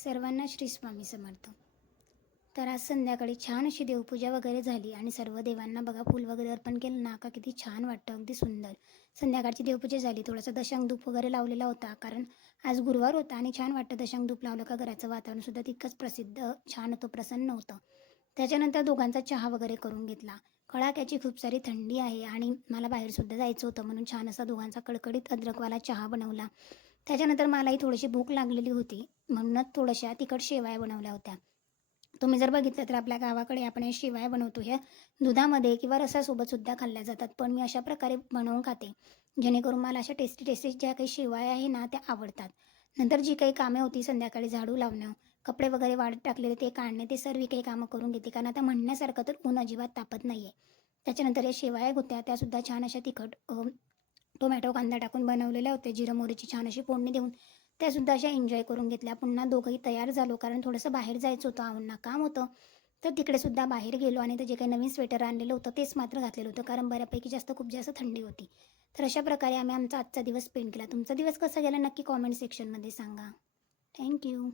सर्वांना श्री स्वामी समर्थ. तर आज संध्याकाळी छान अशी देवपूजा वगैरे झाली आणि सर्व देवांना बघा फूल वगैरे अर्पण केलं ना का किती छान वाटतं, अगदी सुंदर. संध्याकाळची देवपूजा झाली, थोडासा दशांग वगैरे लावलेला होता, कारण आज गुरुवार होता आणि छान वाटतं दशांग लावलं का घराचं वातावरणसुद्धा तितकंच प्रसिद्ध छान होतं, प्रसन्न होतं. त्याच्यानंतर दोघांचा चहा वगैरे करून घेतला. कडाक्याची खूप सारी थंडी आहे आणि मला बाहेरसुद्धा जायचं होतं, म्हणून छान असा दोघांचा कडकडीत अद्रकवाला चहा बनवला. त्याच्यानंतर मलाही थोडीशी भूक लागलेली होती, म्हणूनच थोड्याशा तिखट शेवया बनवल्या होत्या. तुम्ही जर बघितलं तर आपल्या गावाकडे आपण हे शेवया बनवतो, ह्या दुधामध्ये किंवा रसासोबतसुद्धा खाल्ल्या जातात, पण मी अशा प्रकारे बनवून खाते जेणेकरून मला अशा टेस्टी टेस्टी ज्या काही शेवया आहे ना त्या आवडतात. नंतर जी काही कामे होती संध्याकाळी, झाडू लावणं, कपडे वगैरे वाळत टाकलेले ते काढणे, ते सर्व काही कामं करून घेते, कारण आता म्हणण्यासारखं तर ऊन अजिबात तापत नाही आहे. त्याच्यानंतर या शेवया होत्या त्यासुद्धा छान अशा तिखट टोमॅटो कांदा टाकून बनवलेल्या होत्या, जिरं मोहरीची छान अशी फोडणी देऊन त्यासुद्धा अशा एन्जॉय करून घेतल्या. पुन्हा दोघंही तयार झालो, कारण थोडंसं बाहेर जायचं होतं, आहोंना काम होतं. तर तिकडेसुद्धा बाहेर गेलो आणि ते जे काही नवीन स्वेटर आणलेलं होतं तेच मात्र घातलेलं होतं, कारण बऱ्यापैकी जास्त खूप जास्त थंडी होती. तर अशा प्रकारे आम्ही आमचा आजचा दिवस स्पेंड केला. तुमचा दिवस कसा गेला नक्की कॉमेंट सेक्शनमध्ये सांगा. थँक्यू.